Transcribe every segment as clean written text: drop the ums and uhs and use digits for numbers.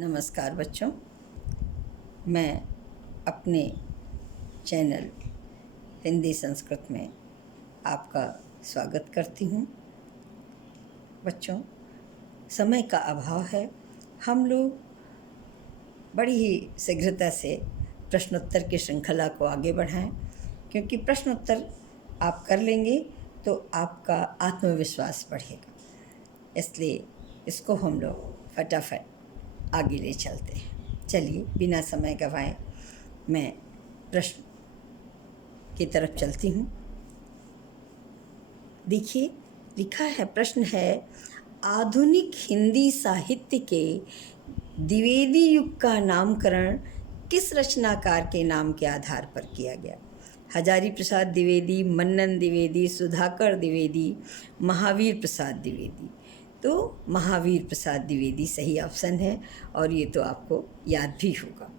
नमस्कार बच्चों, मैं अपने चैनल हिंदी संस्कृत में आपका स्वागत करती हूँ। बच्चों, समय का अभाव है, हम लोग बड़ी ही शीघ्रता से प्रश्नोत्तर की श्रृंखला को आगे बढ़ाएं, क्योंकि प्रश्नोत्तर आप कर लेंगे तो आपका आत्मविश्वास बढ़ेगा। इसलिए इसको हम लोग फटाफट आगे ले चलते हैं। चलिए बिना समय गंवाए मैं प्रश्न की तरफ चलती हूँ। देखिए, लिखा है, प्रश्न है, आधुनिक हिंदी साहित्य के द्विवेदी युग का नामकरण किस रचनाकार के नाम के आधार पर किया गया? हजारी प्रसाद द्विवेदी, मन्नन द्विवेदी, सुधाकर द्विवेदी, महावीर प्रसाद द्विवेदी। तो महावीर प्रसाद द्विवेदी सही ऑप्शन है और ये तो आपको याद भी होगा।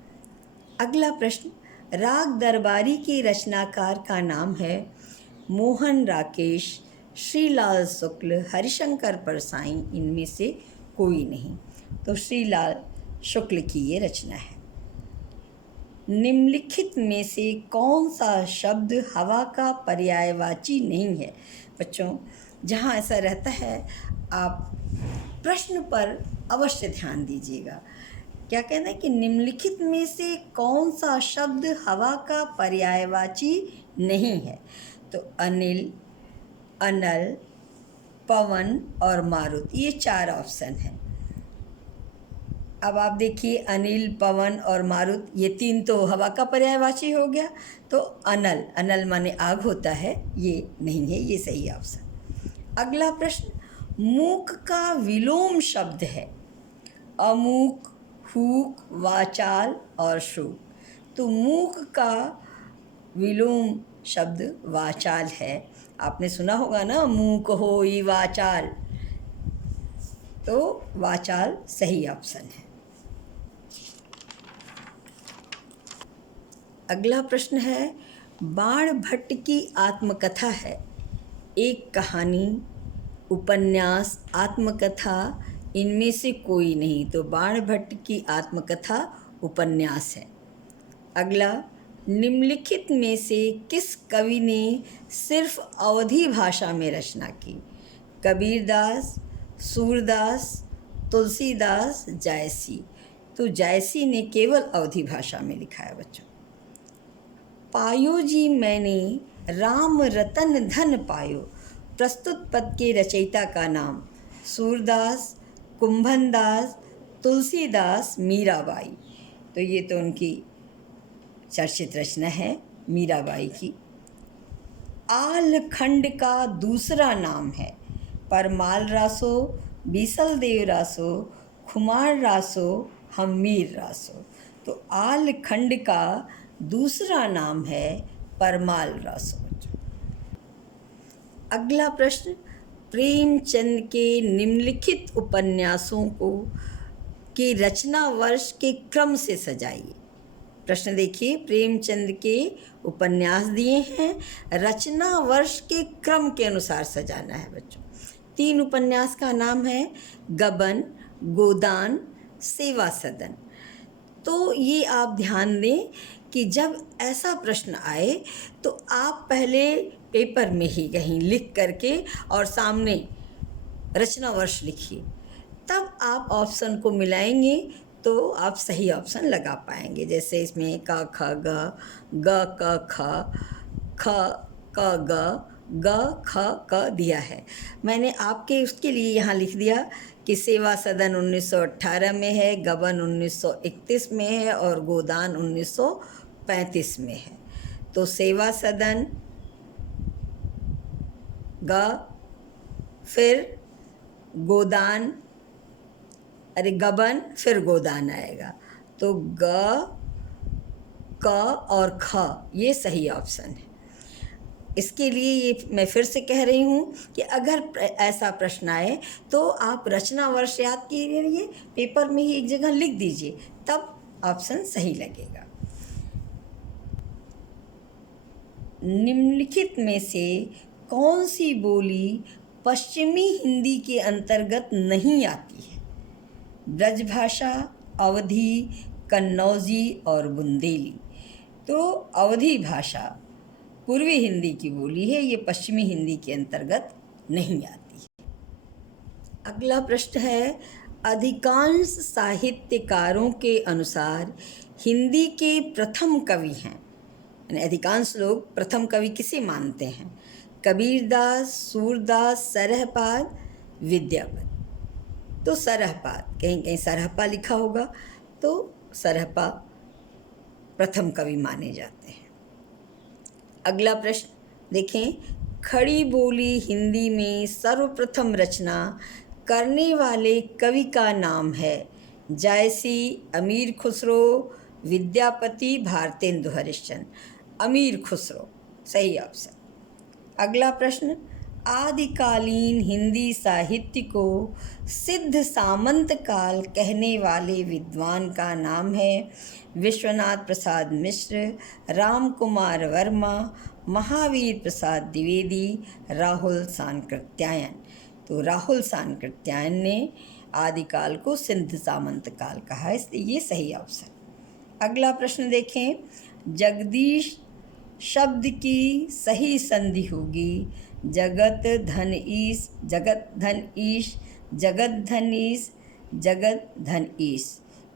अगला प्रश्न, राग दरबारी के रचनाकार का नाम है मोहन राकेश, श्रीलाल शुक्ल, हरिशंकर परसाई, इनमें से कोई नहीं। तो श्रीलाल शुक्ल की ये रचना है। निम्नलिखित में से कौन सा शब्द हवा का पर्यायवाची नहीं है? बच्चों, जहाँ ऐसा रहता है आप प्रश्न पर अवश्य ध्यान दीजिएगा। क्या कहना है कि निम्नलिखित में से कौन सा शब्द हवा का पर्यायवाची नहीं है? तो अनिल, अनल, पवन और मारुत, ये 4 ऑप्शन हैं। अब आप देखिए, अनिल, पवन और मारुत, ये 3 तो हवा का पर्यायवाची हो गया। तो अनल, अनल माने आग होता है, ये नहीं है, ये सही ऑप्शन। अगला प्रश्न, मूक का विलोम शब्द है अमूक, हूक, वाचाल और शूक। तो मूक का विलोम शब्द वाचाल है। आपने सुना होगा ना, मूक होई वाचाल। तो वाचाल सही ऑप्शन है। अगला प्रश्न है, बाण भट्ट की आत्मकथा है एक कहानी, उपन्यास, आत्मकथा, इनमें से कोई नहीं। तो बाण भट्ट की आत्मकथा उपन्यास है। अगला, निम्नलिखित में से किस कवि ने सिर्फ अवधी भाषा में रचना की? कबीरदास, सूरदास, तुलसीदास, जायसी। तो जायसी ने केवल अवधी भाषा में लिखा है बच्चों। पायो जी मैंने राम रतन धन पायो, प्रस्तुत पद के रचयिता का नाम? सूरदास, कुंभनदास, तुलसीदास, मीराबाई। तो ये तो उनकी चर्चित रचना है मीराबाई की। आल खंड का दूसरा नाम है परमाल रासो, बीसल देव रासो, खुमार रासो, हम्मीर रासो। तो आल खंड का दूसरा नाम है परमाल रासो। अगला प्रश्न, प्रेमचंद के निम्नलिखित उपन्यासों को के रचना वर्ष के क्रम से सजाइए। प्रश्न देखिए, प्रेमचंद के उपन्यास दिए हैं, रचना वर्ष के क्रम के अनुसार सजाना है बच्चों। 3 उपन्यास का नाम है गबन, गोदान, सेवा सदन। तो ये आप ध्यान दें कि जब ऐसा प्रश्न आए तो आप पहले पेपर में ही कहीं लिख करके और सामने रचना वर्ष लिखिए, तब आप ऑप्शन को मिलाएंगे तो आप सही ऑप्शन लगा पाएंगे। जैसे इसमें क ख ग क ख ख क ग ख क दिया है। मैंने आपके उसके लिए यहाँ लिख दिया कि सेवा सदन 1918 में है, गबन 1931 में है और गोदान 1935 में है। तो सेवा सदन ग, फिर गोदान, अरे गबन फिर गोदान आएगा। तो ग, क और ख ये सही ऑप्शन है। इसके लिए ये मैं फिर से कह रही हूँ कि अगर ऐसा प्रश्न आए तो आप रचना वर्ष याद कीजिए, पेपर में ही एक जगह लिख दीजिए, तब ऑप्शन सही लगेगा। निम्नलिखित में से कौन सी बोली पश्चिमी हिंदी के अंतर्गत नहीं आती है? ब्रजभाषा, अवधी, कन्नौजी और बुंदेली। तो अवधी भाषा पूर्वी हिंदी की बोली है, ये पश्चिमी हिंदी के अंतर्गत नहीं आती। अगला प्रश्न है, अधिकांश साहित्यकारों के अनुसार हिंदी के प्रथम कवि हैं, यानी अधिकांश लोग प्रथम कवि किसे मानते हैं? कबीरदास, सूरदास, सरहपाद, विद्यापति। तो सरहपाद, कहीं कहीं सरहपा लिखा होगा, तो सरहपा प्रथम कवि माने जाते हैं। अगला प्रश्न देखें, खड़ी बोली हिंदी में सर्वप्रथम रचना करने वाले कवि का नाम है? जायसी, अमीर खुसरो, विद्यापति, भारतेंदु हरिश्चंद्र। अमीर खुसरो सही ऑप्शन। अगला प्रश्न, आदिकालीन हिंदी साहित्य को सिद्ध सामंत काल कहने वाले विद्वान का नाम है? विश्वनाथ प्रसाद मिश्र, राम कुमार वर्मा, महावीर प्रसाद द्विवेदी, राहुल सांकृत्यायन। तो राहुल सांकृत्यायन ने आदिकाल को सिद्ध सामंत काल कहा है, इसलिए ये सही ऑप्शन। अगला प्रश्न देखें, जगदीश शब्द की सही संधि होगी जगत धन ईश, जगत धन ईश, जगत धन ईश, जगत धन ईश।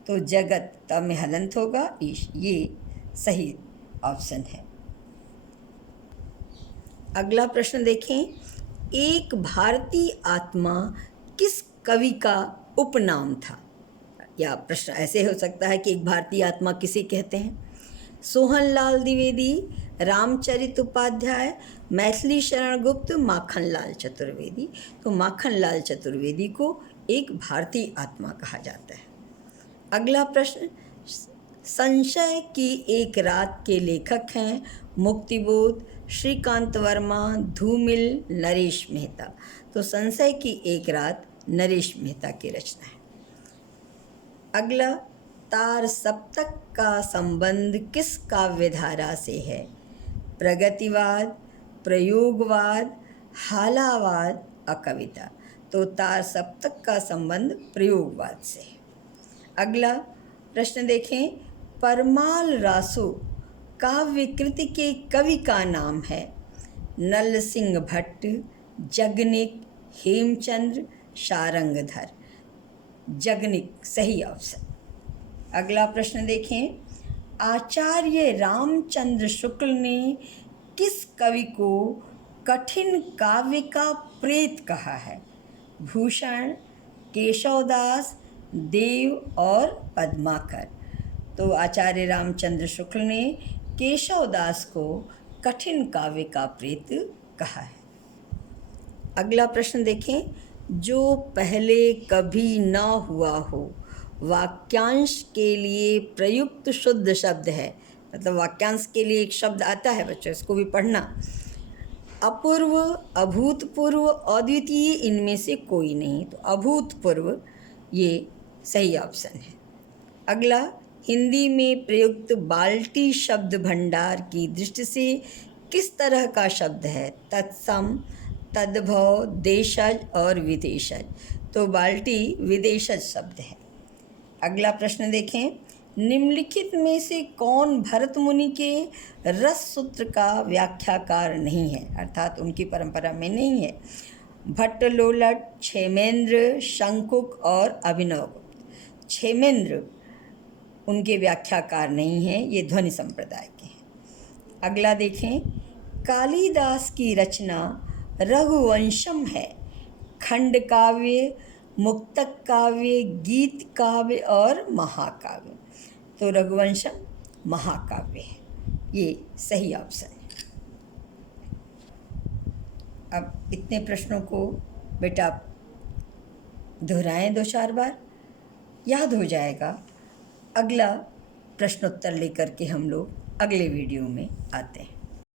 तो जगत तब में हलंत होगा, ईश, ये सही ऑप्शन है। अगला प्रश्न देखें, एक भारतीय आत्मा किस कवि का उपनाम था? या प्रश्न ऐसे हो सकता है कि एक भारतीय आत्मा किसे कहते हैं? सोहनलाल द्विवेदी, रामचरित उपाध्याय, मैथिली शरण गुप्त, माखनलाल चतुर्वेदी। तो माखनलाल चतुर्वेदी को एक भारतीय आत्मा कहा जाता है। अगला प्रश्न, संशय की एक रात के लेखक हैं? मुक्तिबोध, श्रीकांत वर्मा, धूमिल, नरेश मेहता। तो संशय की एक रात नरेश मेहता की रचना है। अगला, तार सप्तक का संबंध किस काव्यधारा से है? प्रगतिवाद, प्रयोगवाद, हालावाद, अकविता। तो तार सप्तक का संबंध प्रयोगवाद से है। अगला प्रश्न देखें, परमाल रासो काव्यकृति के कवि का नाम है? नल सिंह भट्ट, जगनिक, हेमचंद्र, शारंगधर। जगनिक सही ऑप्शन। अगला प्रश्न देखें, आचार्य रामचंद्र शुक्ल ने किस कवि को कठिन काव्य का प्रेत कहा है? भूषण, केशवदास, देव और पद्माकर। तो आचार्य रामचंद्र शुक्ल ने केशवदास को कठिन काव्य का प्रेत कहा है। अगला प्रश्न देखें, जो पहले कभी न हुआ हो वाक्यांश के लिए प्रयुक्त शुद्ध शब्द है। मतलब वाक्यांश के लिए एक शब्द आता है बच्चों, इसको भी पढ़ना। अपूर्व, अभूतपूर्व, अद्वितीय, इनमें से कोई नहीं। तो अभूतपूर्व ये सही ऑप्शन है। अगला, हिंदी में प्रयुक्त बाल्टी शब्द भंडार की दृष्टि से किस तरह का शब्द है? तत्सम, तद्भव, देशज और विदेशज। तो बाल्टी विदेशज शब्द है। अगला प्रश्न देखें, निम्नलिखित में से कौन भरत मुनि के रस सूत्र का व्याख्याकार नहीं है, अर्थात उनकी परंपरा में नहीं है? भट्टलोलट, क्षेमेंद्र, शंकुक और अभिनवगुप्त। क्षेमेंद्र उनके व्याख्याकार नहीं हैं, ये ध्वनि संप्रदाय के हैं। अगला देखें, कालिदास की रचना रघुवंशम है। खंड काव्य, मुक्तक काव्य, गीत काव्य और महाकाव्य। तो रघुवंशम महाकाव्य है, ये सही ऑप्शन है। अब इतने प्रश्नों को बेटा दोहराएं 2-4 बार, याद हो जाएगा। अगला प्रश्नोत्तर लेकर के हम लोग अगले वीडियो में आते हैं।